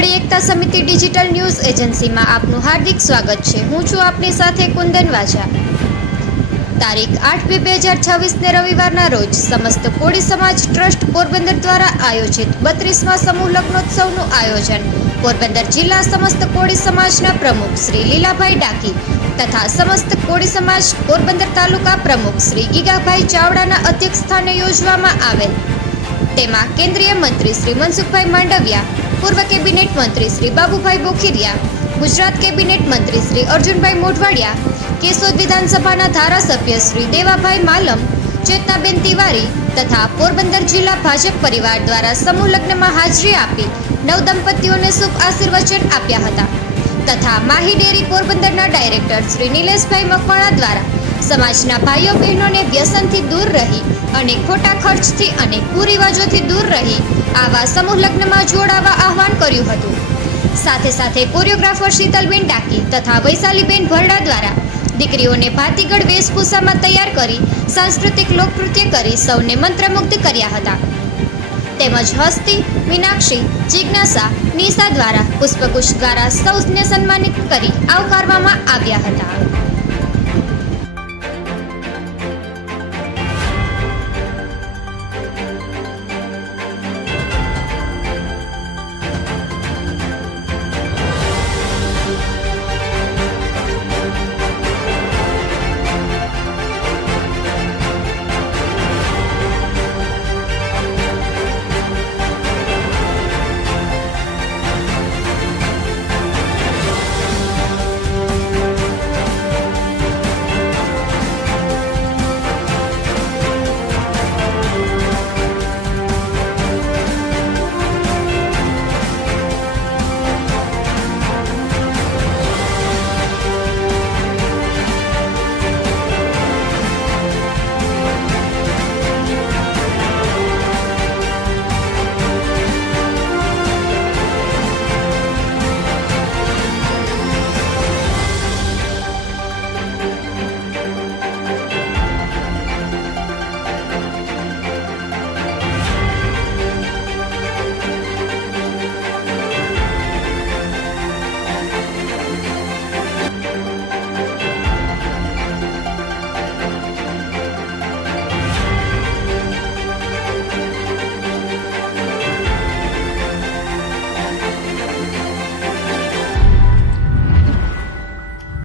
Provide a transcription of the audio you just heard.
કોળી એકતા સમિતિ digital news એજન્સીમાં આપનું હાર્દિક સ્વાગત છે। હું છું આપની સાથે કુંદન વાજા। તારીખ 8/2/2026 ને રવિવારના રોજ સમસ્ત કોળી સમાજ ટ્રસ્ટ પોરબંદર દ્વારા આયોજિત 32મા સમૂહ લગ્નોત્સવનું આયોજન પોરબંદર જિલ્લા સમસ્ત કોળી સમાજના પ્રમુખ શ્રી લીલાભાઈ ડાકી તથા સમસ્ત કોળી સમાજ પોરબંદર તાલુકા પ્રમુખ શ્રી ગીગાભાઈ ચાવડાના અધ્યક્ષસ્થાને યોજવામાં આવેલ। તેમાં કેન્દ્રીય મંત્રી શ્રી મનસુખભાઈ માંડવિયા, પૂર્વ કેબિનેટ મંત્રી શ્રી બાબુભાઈ બોખીરિયા, ગુજરાત કેબિનેટ મંત્રી શ્રી અર્જુનભાઈ મોઢવાડિયા, કેશોદ વિધાનસભાના ધારાસભ્ય શ્રી દેવાભાઈ માલમ, ચેતનાબેન તિવારી તથા પોરબંદર જિલ્લા ભાજપ પરિવાર દ્વારા સમૂહ લગ્નમાં હાજરી આપી નવદંપતીઓને શુભ આશીર્વચન આપ્યા હતા તથા માહી ડેરી પોરબંદરના ડાયરેક્ટર શ્રી નિલેશભાઈ મકવાણા દ્વારા સમાજના ભાઈઓ બહેનોને વ્યસનથી દૂર રહી અને ખોટા ખર્ચથી અને કુરિવાજોથી દૂર રહી આવા સમૂહ લગ્નમાં જોડાવા આહવાન કર્યું હતું। સાથે સાથે કોરિયોગ્રાફર શીતલબેન ડાકી તથા વૈશાલીબેન ભરડા દ્વારા દીકરીઓને ભાતીગળ વેશભૂષામાં તૈયાર કરી સાંસ્કૃતિક લોકનૃત્ય કરી સૌને મંત્રમુગ્ધ કર્યા હતા। તેમજ હસ્તી, મીનાક્ષી, જિજ્ઞાસા, નિશા દ્વારા પુષ્પગુચ્છ દ્વારા સૌને સન્માનિત કરી આવકારવામાં આવ્યા હતા।